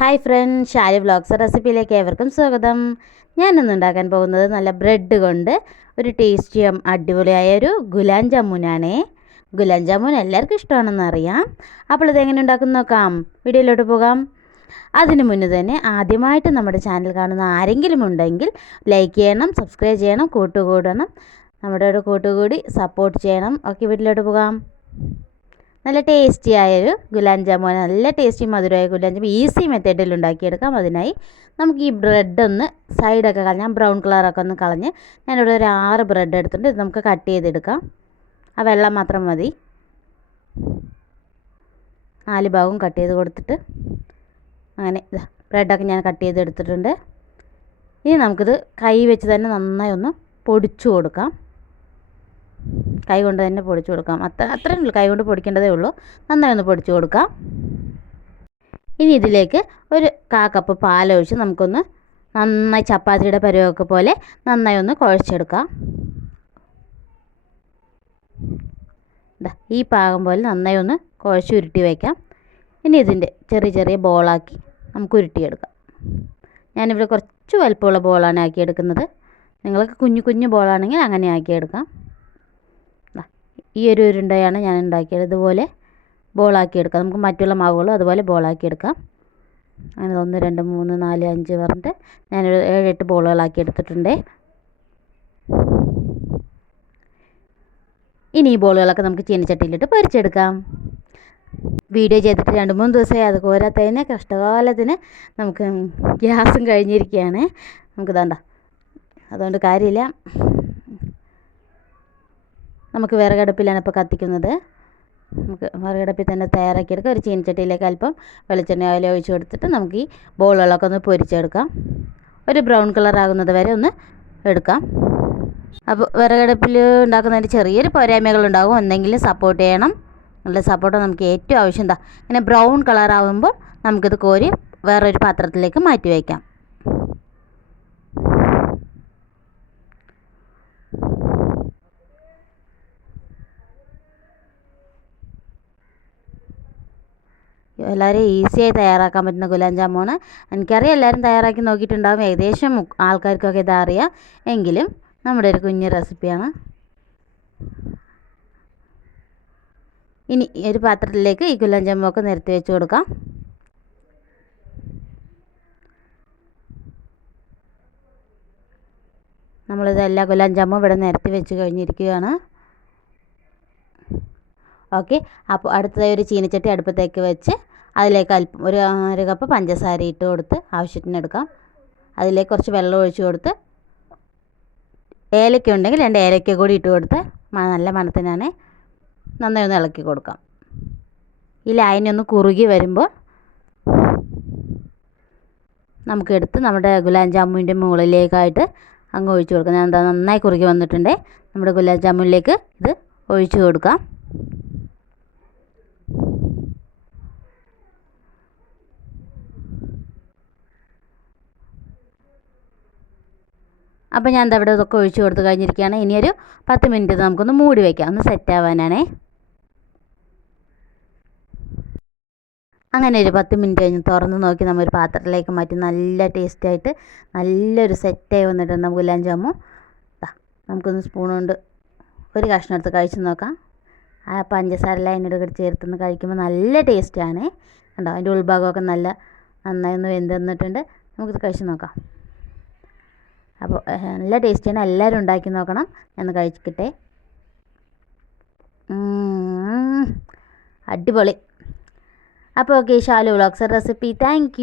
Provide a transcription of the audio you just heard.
Hi friend Shari vlogs റെസിപ്പിയിലേക്ക് ഏവർക്കും സ്വാഗതം. ഞാനിന്ന് ഉണ്ടാക്കാൻ പോകുന്നത് നല്ല ബ്രെഡ് കൊണ്ട് ഒരു ടേസ്റ്റിയും അടിപൊളിയായ ഒരു ഗുലാൻ ജാമുനാണേ. ഗുലാൻ ജാമുൻ എല്ലാവർക്കും ഇഷ്ടമാണെന്ന് അറിയാം. അപ്പോൾ ഇതെങ്ങനെ ഉണ്ടാക്കുന്ന നോക്കാം. വീഡിയോയിലോട്ട് പോകാം. അതിനു മുന്നേ തന്നെ ആദ്യമായിട്ട് നമ്മുടെ ചാനൽ കാണുന്ന ആരെങ്കിലും ഉണ്ടെങ്കിൽ ലൈക്ക് ചെയ്യണം സബ്സ്ക്രൈബ് ചെയ്യണം കൂട്ടുകൂടണം. നമ്മുടെ കൂട്ടുകൂടി സപ്പോർട്ട് ചെയ്യണം. ഓക്കെ വീട്ടിലോട്ട് പോകാം. നല്ല ടേസ്റ്റി ആയൊരു ഗുലാം ജാമുൻ നല്ല ടേസ്റ്റി മധുരമായ ഗുലാം ജാമുൻ ഈസി മെത്തേഡിൽ ഉണ്ടാക്കിയെടുക്കാം. അതിനായി നമുക്ക് ഈ ബ്രെഡ് ഒന്ന് സൈഡൊക്കെ കളഞ്ഞ് ഞാൻ ബ്രൗൺ കളറൊക്കെ ഒന്ന് കളഞ്ഞ് ഞാനിവിടെ ഒരു ആറ് ബ്രെഡ് എടുത്തിട്ട് ഇത് നമുക്ക് കട്ട് ചെയ്തെടുക്കാം. ആ വെള്ളം മാത്രം മതി. നാല് ഭാഗവും കട്ട് ചെയ്ത് കൊടുത്തിട്ട് അങ്ങനെ ബ്രെഡൊക്കെ ഞാൻ കട്ട് ചെയ്തെടുത്തിട്ടുണ്ട്. ഇനി നമുക്കിത് കൈ വെച്ച് തന്നെ നന്നായി ഒന്ന് പൊടിച്ചു കൊടുക്കാം. കൈ കൊണ്ട് തന്നെ പൊടിച്ചു കൊടുക്കാം. അത്ര അത്രയേ ഉള്ളൂ കൈ കൊണ്ട് പൊടിക്കേണ്ടതേ ഉള്ളൂ. നന്നായി ഒന്ന് പൊടിച്ചു കൊടുക്കാം. ഇനി ഇതിലേക്ക് ഒരു കാ കപ്പ് പാലൊഴിച്ച് നമുക്കൊന്ന് നന്നായി ചപ്പാത്തിയുടെ പരുവൊക്കെ പോലെ നന്നായി ഒന്ന് കുഴച്ചെടുക്കാം. ഈ പാകം പോലെ നന്നായി ഒന്ന് കുഴച്ച് ഉരുട്ടി വയ്ക്കാം. ഇനി ഇതിന്റെ ചെറിയ ചെറിയ ബോളാക്കി നമുക്ക് ഉരുട്ടിയെടുക്കാം. ഞാനിവിടെ കുറച്ച് വലുപ്പമുള്ള ബോളാണ് ആക്കിയെടുക്കുന്നത്. നിങ്ങൾക്ക് കുഞ്ഞു കുഞ്ഞു ബോളാണെങ്കിൽ അങ്ങനെ ആക്കിയെടുക്കാം. ഈ ഒരു ഉരുണ്ടയാണ് ഞാൻ ഉണ്ടാക്കിയത്. ഇതുപോലെ ബോളാക്കി എടുക്കാം. നമുക്ക് മറ്റുള്ള മാവുകളും അതുപോലെ ബോളാക്കി എടുക്കാം. അങ്ങനെ ഒന്ന് രണ്ട് മൂന്ന് നാല് അഞ്ച് പറഞ്ഞിട്ട് ഞാനൊരു ഏഴെട്ട് ബോളുകളാക്കി എടുത്തിട്ടുണ്ട്. ഇനി ഈ ബോളുകളൊക്കെ നമുക്ക് ചീനച്ചട്ടിയിലിട്ട് പൊരിച്ചെടുക്കാം. വീഡിയോ ചെയ്തിട്ട് രണ്ട് മൂന്ന് ദിവസമായി. അത് കോരാത്തതിന് കഷ്ടകാലത്തിന് നമുക്ക് ഗ്യാസും കഴിഞ്ഞിരിക്കുകയാണ്. നമുക്ക് ഇതാണ്ട അതുകൊണ്ട് കാര്യമില്ല. നമുക്ക് വിറകടുപ്പിലാണ് ഇപ്പോൾ കത്തിക്കുന്നത്. നമുക്ക് വിറകടുപ്പിൽ തന്നെ തയ്യാറാക്കിയെടുക്കാം. ഒരു ചീനച്ചട്ടിയിലേക്ക് അല്പം വെളിച്ചെണ്ണ ഓയിൽ ഒഴിച്ച് കൊടുത്തിട്ട് നമുക്ക് ഈ ബോളുകളൊക്കെ ഒന്ന് പൊരിച്ചെടുക്കാം. ഒരു ബ്രൗൺ കളർ ആകുന്നത് വരെ ഒന്ന് എടുക്കാം. അപ്പോൾ വിറകടുപ്പിൽ ഉണ്ടാക്കുന്നതിന് ചെറിയൊരു പോരായ്മകളുണ്ടാകും എന്തെങ്കിലും സപ്പോർട്ട് ചെയ്യണം. നല്ല സപ്പോർട്ട് നമുക്ക് ഏറ്റവും ആവശ്യം. എന്താ ഇങ്ങനെ ബ്രൗൺ കളർ ആകുമ്പോൾ നമുക്കിത് കോരി വേറൊരു പാത്രത്തിലേക്ക് മാറ്റി വയ്ക്കാം. എല്ലാവരും ഈസിയായി തയ്യാറാക്കാൻ പറ്റുന്ന ഗുലാം ജാമുണ് എനിക്കറിയാം എല്ലാവരും തയ്യാറാക്കി നോക്കിയിട്ടുണ്ടാകും ഏകദേശം ആൾക്കാർക്കൊക്കെ ഇതറിയാം എങ്കിലും നമ്മുടെ ഒരു കുഞ്ഞു റെസിപ്പിയാണ്. ഇനി ഒരു പാത്രത്തിലേക്ക് ഈ ഗുലാം ജാമുനൊക്കെ നിരത്തി വെച്ച് കൊടുക്കാം. നമ്മളിത് എല്ലാ ഗുലാം ജാമും ഇവിടെ നിരത്തി വെച്ച് കഴിഞ്ഞിരിക്കുകയാണ്. ഓക്കെ. അപ്പോൾ അടുത്തതായി ഒരു ചീനച്ചട്ടി അടുപ്പത്തേക്ക് വെച്ച് അതിലേക്ക് അല്പം ഒരു അര കപ്പ് പഞ്ചസാര ഇട്ട് കൊടുത്ത് ആവശ്യത്തിന് എടുക്കാം. അതിലേക്ക് കുറച്ച് വെള്ളം ഒഴിച്ച് കൊടുത്ത് ഏലക്ക ഉണ്ടെങ്കിൽ രണ്ട് ഏലക്ക കൂടി ഇട്ട് കൊടുത്ത് നല്ല മണത്തിനാണ് നന്നായി ഒന്ന് ഇളക്കി കൊടുക്കാം. ഈ ലായനി ഒന്ന് കുറുകി വരുമ്പോൾ നമുക്കെടുത്ത് നമ്മുടെ ഗുലാം ജാമുവിന്റെ മുകളിലേക്കായിട്ട് അങ്ങ് ഒഴിച്ചു കൊടുക്കാം. ഞാൻ എന്താ നന്നായി കുറുകി വന്നിട്ടുണ്ട്. നമ്മുടെ ഗുലാം ജാമുനിലേക്ക് ഇത് ഒഴിച്ചു കൊടുക്കാം. അപ്പോൾ ഞാൻ അവിടെ ഇതൊക്കെ ഒഴിച്ച് കൊടുത്ത് കഴിഞ്ഞിരിക്കുകയാണ്. ഇനിയൊരു പത്ത് മിനിറ്റ് നമുക്കൊന്ന് മൂടി വയ്ക്കാം ഒന്ന് സെറ്റ് ആവാനാണേ. അങ്ങനെ ഒരു പത്ത് മിനിറ്റ് കഴിഞ്ഞ് തുറന്ന് നോക്കി നമ്മൾ ഒരു പാത്രത്തിലേക്ക് മാറ്റി നല്ല ടേസ്റ്റായിട്ട് നല്ലൊരു സെറ്റായി വന്നിട്ടുണ്ട് ഗുലാം ജാമു നമുക്കൊന്ന് സ്പൂൺ കൊണ്ട് ഒരു കഷ്ണം എടുത്ത് കഴിച്ച് നോക്കാം. ആ പഞ്ചസാര അതിനോട് ചേർത്തൊന്ന് കഴിക്കുമ്പോൾ നല്ല ടേസ്റ്റാണ് കണ്ടോ അതിന്റെ ഉൾഭാഗമൊക്കെ നല്ല നന്നായി ഒന്ന് വെന്ത് തന്നിട്ടുണ്ട് നമുക്കിത് കഴിച്ച് നോക്കാം. അപ്പോൾ നല്ല ടേസ്റ്റിയാണ് എല്ലാവരും ഉണ്ടാക്കി നോക്കണം. എന്ന് കഴിച്ചിട്ടെ അടിപൊളി. അപ്പോൾ okay Shalu vlogs recipe. Thank